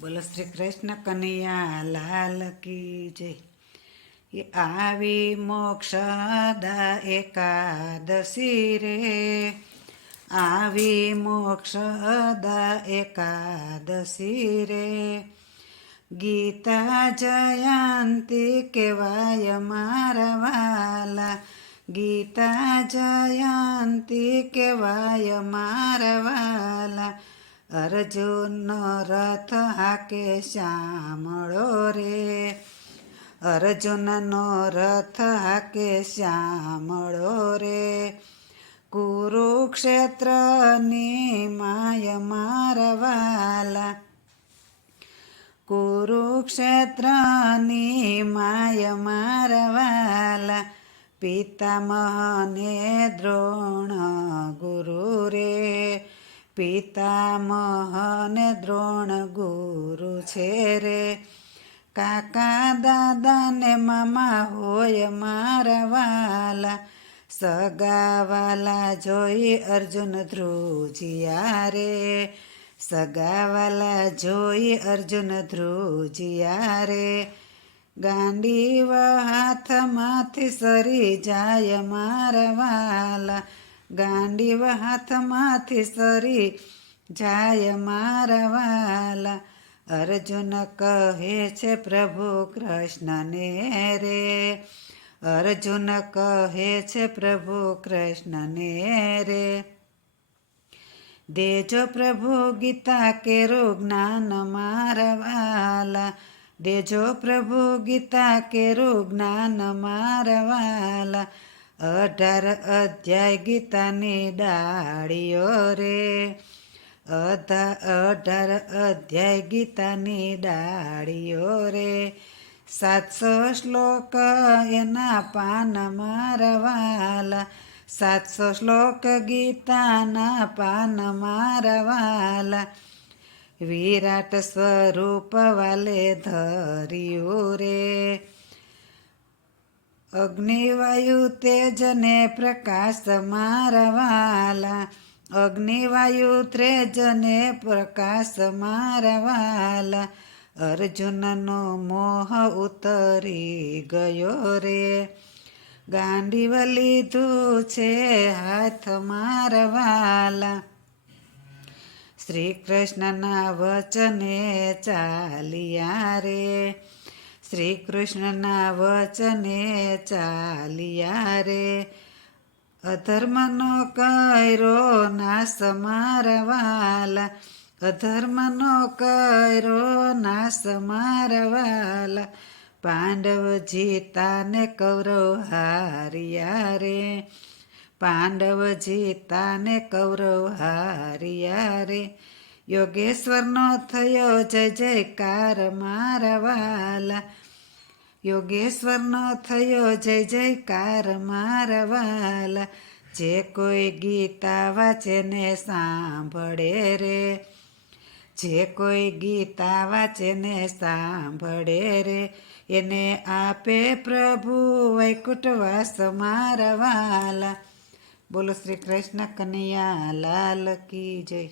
બોલો શ્રી કૃષ્ણ કનૈયા, લાલ કી જય. એ આવી મોક્ષદા એકાદશી રે. આવી મોક્ષદા એકાદશી રે. ગીતા જયંતિ કહેવાય મારા વાલા. ગીતા જયંતિ કહેવાય મારા વાલા. અર્જુનનો રથ હાકે શ્યામળો રે. અર્જુનનો રથ હાકે શ્યામળો રે. કુરુક્ષેત્રની માય મારવાલા. કુરુક્ષેત્રની માય મારવાલા. પિતામહને દ્રોણ ગુરુ રે. પિતામહને દ્રોણ ગુરુ છે રે. કાકા દાદા ને મામા હોય મારા વાલા. સગાવાલા જોઈ અર્જુન ધ્રુજિયા રે. સગાવાલા જોઈ અર્જુન ધ્રુજિયા રે. ગાંડીવ હાથમાંથી સરી જાય મારા વાલા. ગાંડીવ હાથમાંથી સરી જાય મારા વાલા. અર્જુન કહે છે, પ્રભુ કૃષ્ણને રે. અર્જુન કહે છે, પ્રભુ કૃષ્ણને રે. દેજો પ્રભુ ગીતા કેરું જ્ઞાન મારા વાલા. દેજો પ્રભુ ગીતા કેરું જ્ઞાન મારા વાલા. અઢાર અધ્યાય ગીતાની ડાળીઓ રે. અધા, અઢાર અધ્યાય ગીતાની ડાળીઓ રે. સાતસો શ્લોક એના પાન મારવાલા. સાતસો શ્લોક ગીતાના પાન મારવાલા. વિરાટ સ્વરૂપ વાલે ધર્યું રે. અગ્નિવાયુ તેજને પ્રકાશ મારવાલા અગ્નિવાયુ ત્રેજને પ્રકાશ મારવાલા અર્જુનનો મોહ ઉતરી ગયો રે. ગાંડીવ લીધું છે હાથ મારવાલા. શ્રી કૃષ્ણના વચને ચાલિયા રે. શ્રી કૃષ્ણના વચને ચાલિયા રે. અધર્મનો કૈરો નાશ મારવાલા. અધર્મનો કૈરો નાશ મારવાલા. પાંડવ જીતાને કૌરવ હારિયા રે. પાંડવ જીતાને કૌરવ હારિયા રે. યોગેશ્વરનો થયો જય જયકાર મારા વાલા યોગેશ્વરનો થયો જય જયકાર મારા વાલા જે કોઈ ગીતા વાંચે ને સાંભળે રે જે કોઈ ગીતા વાંચે ને સાંભળે રે એને આપે પ્રભુ વૈકુટવાસ મારા વાલા બોલો શ્રી કૃષ્ણ કનૈયા લાલ કી જય